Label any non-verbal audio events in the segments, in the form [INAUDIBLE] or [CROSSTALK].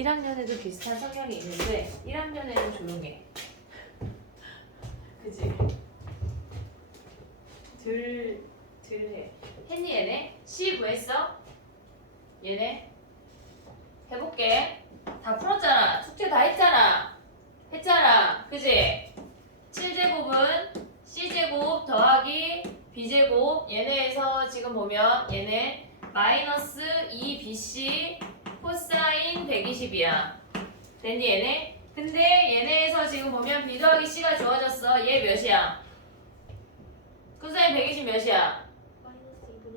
1학년에도 비슷한 성향이 있는데 1학년에는 조용해. 그지? 들, 들해. 했니 얘네? C 구했어? 얘네? 해볼게. 다 풀었잖아. 숙제 다 했잖아. 했잖아. 그지? 7제곱은 C제곱 더하기 B제곱 얘네에서 지금 보면 얘네 마이너스 2BC 코사인 120이야. 됐니 얘네? 근데 얘네에서 지금 보면 B 더하기 C가 주어졌어. 얘 몇이야? 코사인 120 몇이야?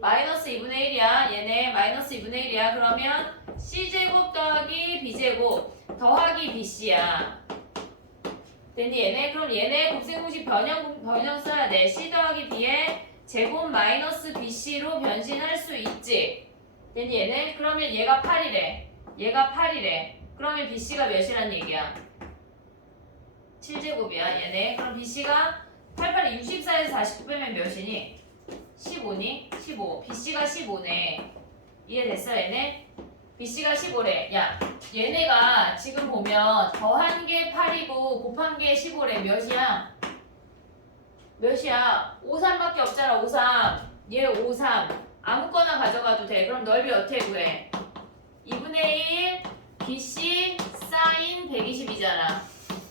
마이너스 2분의 1이야. 얘네 마이너스 2분의 1이야. 그러면 C제곱 더하기 B제곱 더하기 BC야. 됐니 얘네? 그럼 얘네 곱셈공식 변형, 변형 써야 돼. C 더하기 B에 제곱 마이너스 BC로 변신할 수 있지. 됐니 얘네? 그러면 얘가 8이래. 얘가 8이래. 그러면 BC가 몇이란 얘기야? 7제곱이야 얘네. 그럼 BC가 88이 64에서 49 빼면 몇이니? 15니? 15. BC가 15네. 이해됐어 얘네? BC가 15래. 야 얘네가 지금 보면 더한 게 8이고 곱한 게 15래. 몇이야? 몇이야? 53밖에 없잖아. 53. 얘 53. 가져가도 돼. 그럼 넓이 어떻게 구해? 2분의 1 BC 사인 120이잖아.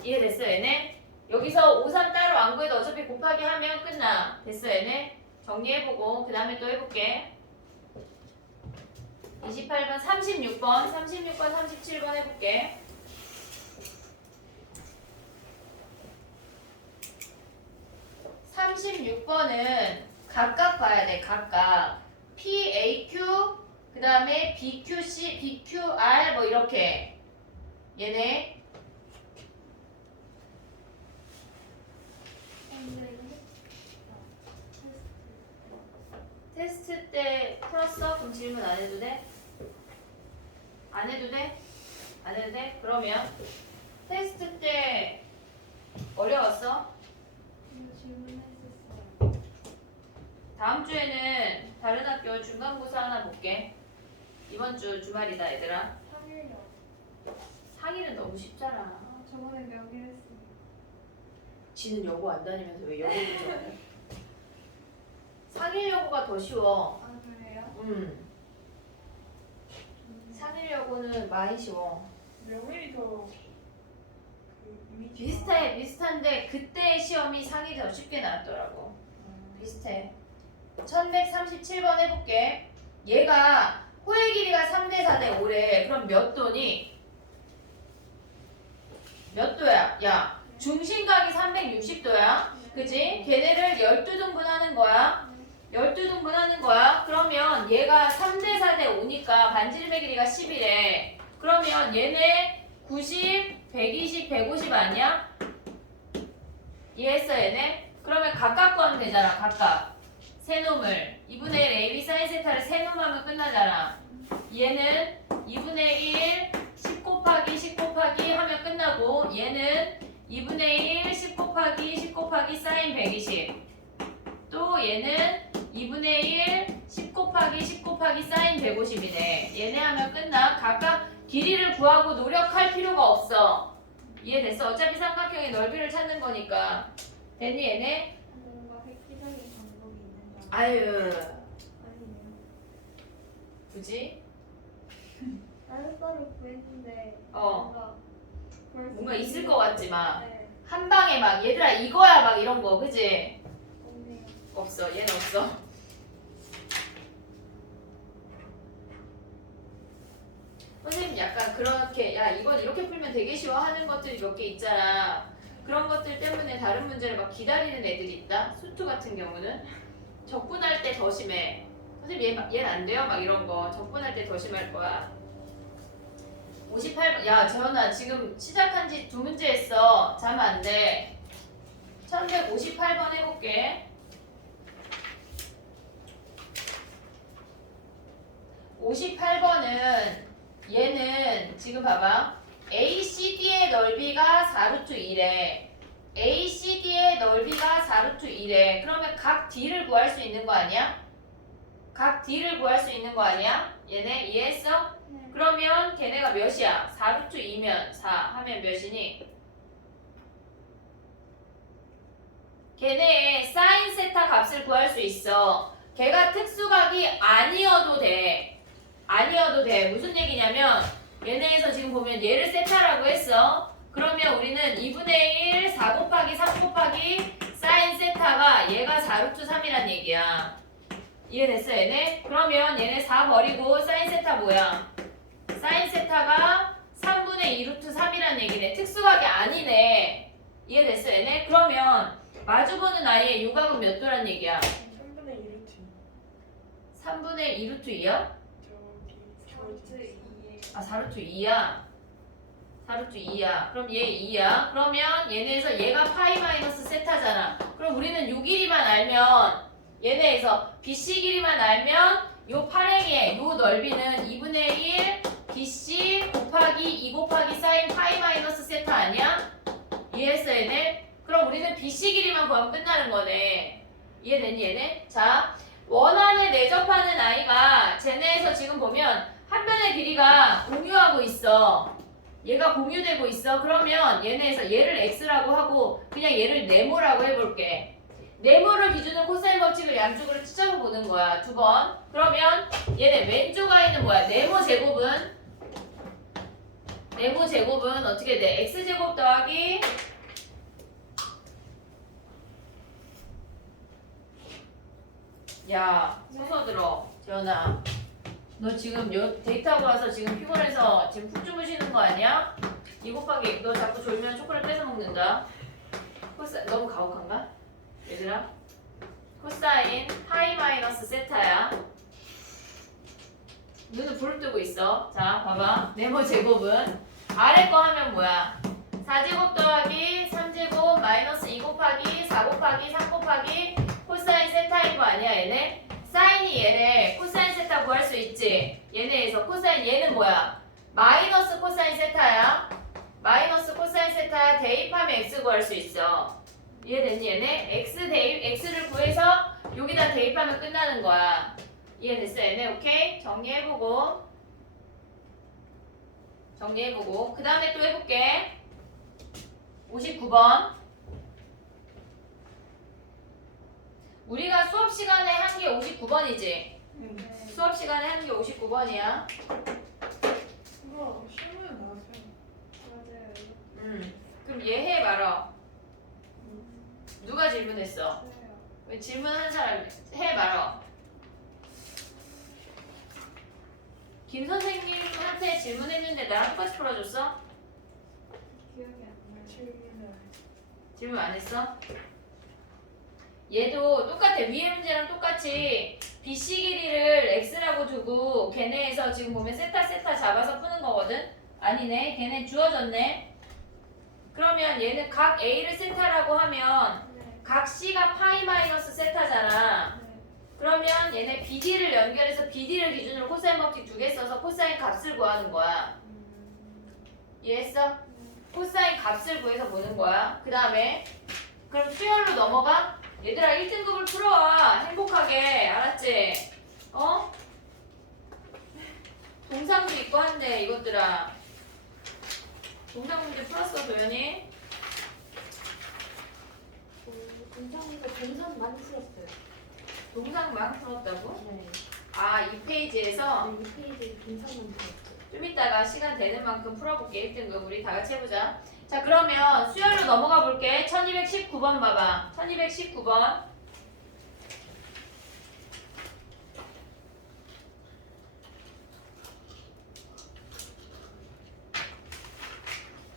이해됐어 얘네? 여기서 53 따로 안 구해도 어차피 곱하기 하면 끝나. 됐어 얘네? 정리해보고 그 다음에 또 해볼게. 28번, 36번, 36번, 37번 해볼게. 삼십육 번은 각각 봐야 돼, 각각. PAQ, 그 다음에 BQC, BQR, 뭐 이렇게. 얘네. 테스트 때 풀었어? 그럼 질문 안 해도 돼? 안 해도 돼? 안 해도 돼? 그러면 테스트 때 어려웠어? 다음 주에는 다른 학교 중간고사 하나 볼게. 이번 주 주말이다 얘들아. 상의는 너무 쉽잖아. 저번에 명예 했어요. 지는 여고 안 다니면서 왜 여고를 좋아해? [LAUGHS] 상일 여고가 더 쉬워. 아 그래요? 음. 상일 여고는 많이 쉬워. 명일이 더 그, 이미지가- 비슷해 비슷한데 그때 시험이 상이 더 쉽게 나왔더라고. 비슷해. 1137번 해볼게. 얘가 호의 길이가 3대 4대 5래. 그럼 몇 도니? 몇 도야? 야, 중심각이 360도야. 그지? 걔네를 12등분 하는 거야. 12등분 하는 거야. 그러면 얘가 3대 4대 5니까 반지름의 길이가 10이래. 그러면 얘네 90, 120, 150 아니야? 이해했어 얘네? 그러면 각각 구하면 되잖아 각각 세놈을 2분의 1 AB 사인 세타를 세놈하면 끝나잖아. 얘는 2분의 1 10 곱하기 10 곱하기 하면 끝나고 얘는 2분의 1 10 곱하기 10 곱하기 사인 120 또 얘는 2분의 1 10 곱하기 10 곱하기 사인 150이네. 얘네 하면 끝나. 각각 길이를 구하고 노력할 필요가 없어. 이해됐어? 어차피 삼각형의 넓이를 찾는 거니까. 됐니 얘네? 뭔가 획기적인 방법이 있는 줄 아유 아니에요. 굳이? 다른 썰을 구했는데 어. 뭔가 수 뭔가 있을 것 같지만 네. 한 방에 막 얘들아 이거야 막 이런 거 그지? 없네요. 없어 얘는 없어 선생님 약간 그렇게 야 이건 이렇게 풀면 되게 쉬워 하는 것들이 몇 개 있잖아 그런 것들 때문에 다른 문제를 막 기다리는 애들이 있다 수투 같은 경우는 적분할 때 더 심해. 선생님 얘, 얘는 안 돼요? 막 이런 거. 적분할 때 더 심할 거야. 58번 야 재현아 지금 시작한 지 두 문제 했어. 자면 안 돼. 1158번 해볼게. 58번은 얘는 지금 봐봐. ACD의 넓이가 4루트 1에 ACD의 넓이가 4루트 1에 그러면 각 D를 구할 수 있는 거 아니야? 각 D를 구할 수 있는 거 아니야? 얘네 이해했어? 네. 그러면 걔네가 몇이야? 4루트 2면 4 하면 몇이니? 걔네의 사인 세타 값을 구할 수 있어. 걔가 특수각이 아니어도 돼. 아니어도 돼. 무슨 얘기냐면 얘네에서 지금 보면 얘를 세타라고 했어. 그러면 우리는 2분의 1 4 곱하기 3 곱하기 사인 세타가 얘가 4루트 3이란 얘기야. 이해됐어 얘네? 그러면 얘네 4 버리고 사인 세타 뭐야? 사인 세타가 3분의 2루트 3이란 얘기네. 특수각이 아니네. 이해됐어 얘네? 그러면 마주보는 아이의 요각은 몇 도란 얘기야? 3분의 1루트 3분의 2루트 2야? 저기 저기 2에 아 4루트 2야. 4루트 2야. 그럼 얘 2야. 그러면 얘네에서 얘가 파이 마이너스 세타잖아. 그럼 우리는 요 길이만 알면 얘네에서 BC 길이만 알면 요 파랭의 요 넓이는 2분의 1 BC 곱하기 2 곱하기 사인 파이 마이너스 세타 아니야? 이해했어 얘네? 그럼 우리는 BC 길이만 구하면 끝나는 거네. 이해됐니 얘네? 자 원안에 내접하는 아이가 쟤네에서 지금 보면 한 변의 길이가 공유하고 있어. 얘가 공유되고 있어. 그러면 얘네에서 얘를 x라고 하고 그냥 얘를 네모라고 해볼게. 네모를 기준으로 코사인 법칙을 양쪽으로 치자고 보는 거야. 두 번. 그러면 얘네 왼쪽 아이는 뭐야? 네모 제곱은 네모 제곱은 어떻게 돼? x 제곱 더하기 야, 서서 들어. 재현아. 너 지금 여, 데이트하고 와서 지금 피곤해서 지금 푹 주무시는 거 아니야? 이 곱하기 너 자꾸 졸면 초콜릿 뺏어 먹는다. 코사 너무 가혹한가? 얘들아. 코사인 파이 마이너스 세타야. 눈을 부릅 뜨고 있어. 자, 봐봐. 네모 제곱은 아래 거 하면 뭐야? 4제곱 더하기 3제곱 마이너스 2 곱하기 4 곱하기 3 곱하기 코사인 세타인 거 아니야 얘네? 사인이 얘네 코사인 세타 구할 수 있지? 얘네에서 코사인 얘는 뭐야? 마이너스 코사인 세타야? 마이너스 코사인 세타 대입하면 x 구할 수 있어. 이해됐니 얘네? x 대입 x를 구해서 여기다 대입하면 끝나는 거야. 이해됐어 얘네? 오케이? 정리해보고. 정리해보고. 그 다음에 또 해볼게. 59번 우리가 수업 시간에 한 게 59번이지 네. 수업 시간에 하는 게 59번이야. 그거 실무에 나왔어요 맞아요 음. 그럼 얘 해 말어. 누가 질문했어? 맞아요 왜 질문한 사람 해 말어. 김 선생님한테 질문했는데 나랑 똑같이 풀어줬어? 기억이 안 나요 실무에 질문 안 했어? 얘도 똑같아. 위에 문제랑 똑같이 BC 길이를 x라고 두고 걔네에서 지금 보면 세타 세타 잡아서 푸는 거거든? 아니네. 걔네 주어졌네. 그러면 얘는 각 A를 세타라고 하면 네. 각 C가 파이 마이너스 세타잖아. 네. 그러면 얘네 BD를 연결해서 BD를 기준으로 코사인 법칙 두 개 써서 코사인 값을 구하는 거야. 이해했어? 코사인 값을 구해서 보는 거야. 그 다음에 그럼 수열로 넘어가? 얘들아 1등급을 풀어와. 행복하게. 알았지? 어? 동상도 있고 한데 이것들아. 동상 문제 풀었어 도현이? 동상이가 동상 많이 풀었어요. 동상 막 풀었다고? 네. 아, 이 페이지에서 이 페이지 동상만 풀었어요. 좀 이따가 시간 되는 만큼 풀어볼게 1등급 우리 다 같이 해보자 자 그러면 수열로 넘어가 볼게 1219번 봐봐 1219번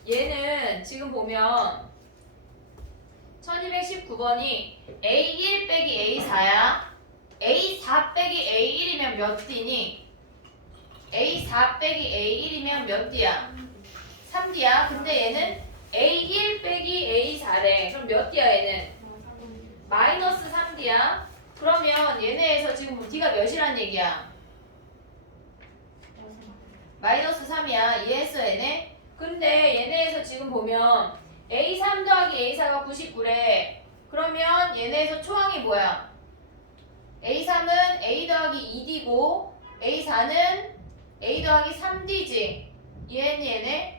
얘는 지금 보면 1219번이 A1 빼기 A4야 A4 빼기 A1이면 몇 D니? A4 빼기 A1이면 몇 D야? 3D야. 근데 얘는 A1 빼기 A4래. 그럼 몇 D야 얘는? 마이너스 3D야. 그러면 얘네에서 지금 D가 몇이란 얘기야? 마이너스 3이야. 이해했어 얘네? 근데 얘네에서 지금 보면 A3 더하기 A4가 99래. 그러면 얘네에서 초항이 뭐야? A3은 A 더하기 2D고 A4는 A 더하기 3D지. 이해했니 얘네?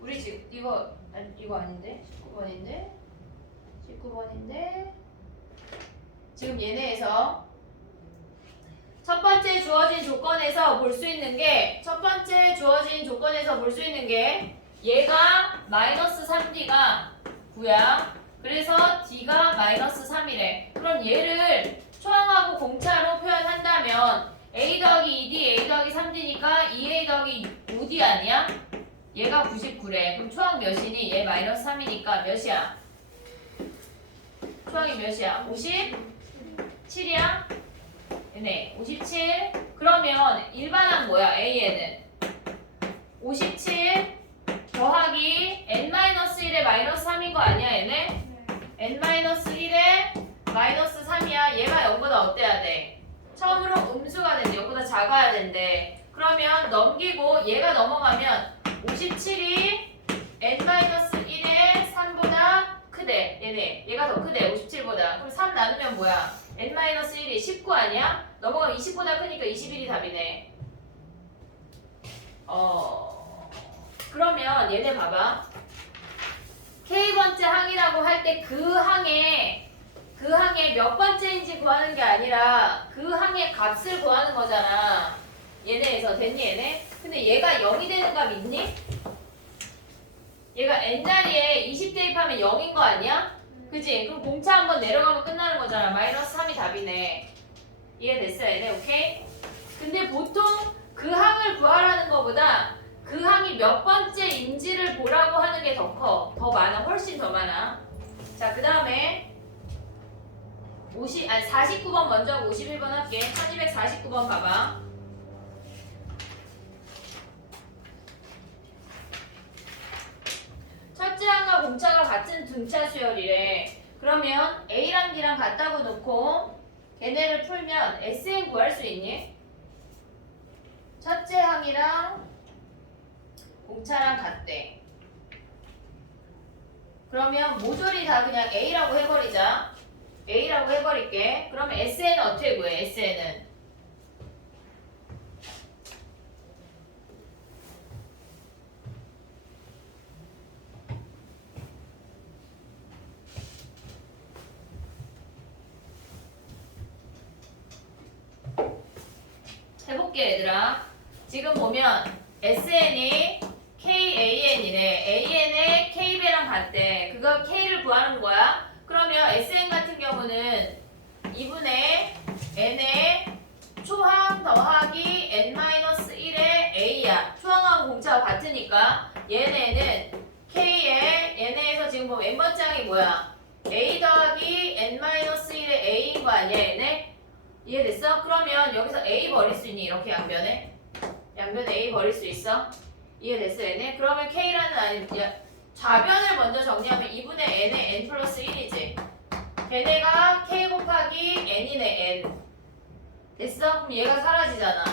우리 지금 이거 아니, 이거 아닌데? 19번인데? 19번인데? 지금 얘네에서 첫 번째 주어진 조건에서 볼 수 있는 게 첫 번째 주어진 조건에서 볼 수 있는 게 얘가 마이너스 3D가 9야. 그래서 D가 마이너스 3이래. 그럼 얘를 초항하고 공차로 표현한다면 A 더하기 2D, A 더하기 3D니까 2A 더하기 5D 아니야? 얘가 99래. 그럼 초항 몇이니? 얘 마이너스 3이니까 몇이야? 초항이 몇이야? 57이야? 네, 57. 그러면 일반항 뭐야? A에는 57 더하기 n-1에 마이너스 3인 거 아니야, 얘네? 네. n-1에 마이너스 3이야. 얘가 0보다 어때야 돼? 처음으로 음수가 된대. 0보다 작아야 된대. 그러면 넘기고 얘가 넘어가면 57이 n-1에 3보다 크대. 얘네. 얘가 더 크대. 57보다. 그럼 3 나누면 뭐야? n-1이 19 아니야? 넘어가면 20보다 크니까 21이 답이네. 어. 그러면 얘네 봐봐. K번째 항이라고 할 때 그 항에 그 항에 몇 번째인지 구하는 게 아니라 그 항의 값을 구하는 거잖아. 얘네에서 됐니 얘네? 근데 얘가 0이 되는 값 있니? 얘가 n자리에 20 대입하면 0인 거 아니야? 그지? 그럼 공차 한번 내려가면 끝나는 거잖아. 마이너스 3이 답이네. 이해됐어 얘네? 오케이? 근데 보통 그 항을 구하라는 거보다 그 항이 몇 번째인지를 보라고 하는 게 더 커. 더 많아. 훨씬 더 많아. 자, 그 다음에 50, 아니 49번 먼저 하고 51번 할게. 1249번 봐봐. 첫째 항과 공차가 같은 등차 수열이래. 그러면 A랑 D랑 같다고 놓고 걔네를 풀면 SN 구할 수 있니? 첫째 항이랑 공차랑 같대. 그러면 모조리 다 그냥 A라고 해버리자. A라고 해버릴게. 그러면 SN은 어떻게 구해? SN은 해볼게 얘들아. 지금 보면 SN이 KAN이래. AN에 KB랑 같대. 그거 K를 구하는 거야. 그러면 SN 같은 경우는 2분의 N의 초항 더하기 N-1의 A야. 초항하고 공차가 같으니까 얘네는 K에 얘네에서 지금 보면 N번째 항이 뭐야? A 더하기 N-1의 A인 거 아니야 얘네? 이해됐어? 그러면 여기서 A 버릴 수 있니? 이렇게 양변에? 양변에 A 버릴 수 있어? 이해됐어 얘네? 그러면 K라는 아니 야, 좌변을 먼저 정리하면 2분의 N의 N 플러스 1이지 걔네가 K 곱하기 N이네 N 됐어? 그럼 얘가 사라지잖아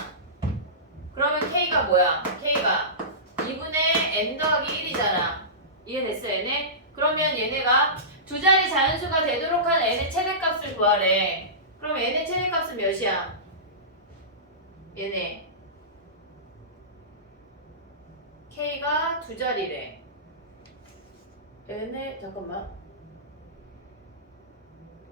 그러면 K가 뭐야? K가 2분의 N 더하기 1이잖아 이해됐어 얘네? 그러면 얘네가 두 자리 자연수가 되도록 하는 N의 최대값을 구하래 그럼 N의 최대값은 몇이야? 얘네 K가 두 자리래 N의 잠깐만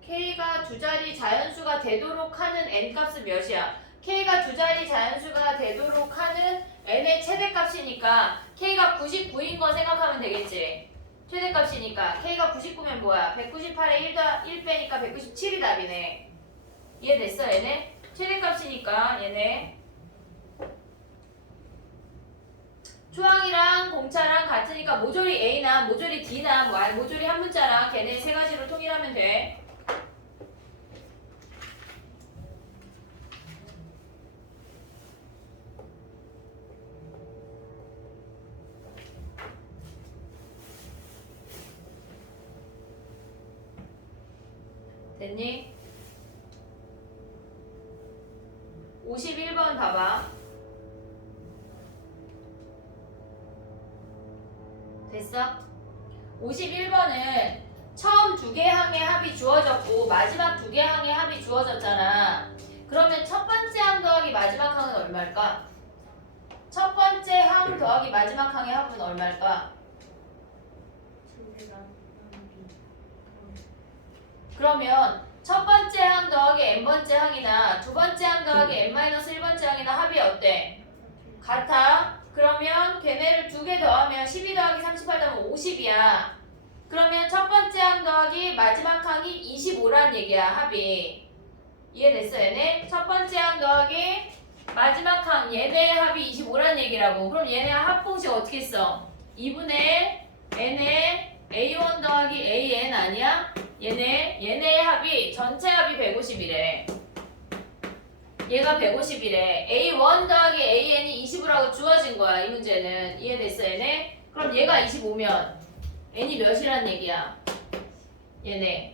K가 두 자리 자연수가 되도록 하는 N 값은 몇이야? K가 두 자리 자연수가 되도록 하는 N의 최대값이니까 K가 99인 거 생각하면 되겠지 최대값이니까 K가 99면 뭐야? 198에 1, 더, 1 빼니까 197이 답이네 이해됐어 얘네? 최대값이니까 얘네 초항이랑 공차랑 같으니까 모조리 A나 모조리 D나 뭐 모조리 한 문자랑 걔네 세 가지로 통일하면 돼 됐니? 51번 봐봐. 51번은 처음 두 개 항의 합이 주어졌고 마지막 두 개 항의 합이 주어졌잖아. 그러면 첫 얼마일까? 첫 번째 항 더하기 마지막 항의 합은 얼마일까? 그러면 첫 번째 항 더하기 n 번째 항이나 두 번째 항 더하기 n 마이너스 1번째 항이나 합이 어때? 같아. 그러면 걔네를 두 개 더하면 12 더하기 38 더하면 50이야. 그러면 첫 번째 항 더하기 마지막 항이 25란 얘기야, 합이. 이해됐어, 얘네? 첫 번째 항 더하기 마지막 항, 얘네의 합이 25란 얘기라고. 그럼 얘네 합 공식 어떻게 써? 2분의 n의 a1 더하기 an 아니야? 얘네, 얘네의 합이, 전체 합이 150이래. 얘가 150이래. A1 더하기 AN이 20이라고 주어진 거야, 이 문제는. 이해됐어, 얘네? 그럼 얘가 25면 n이 몇이란 얘기야? 얘네.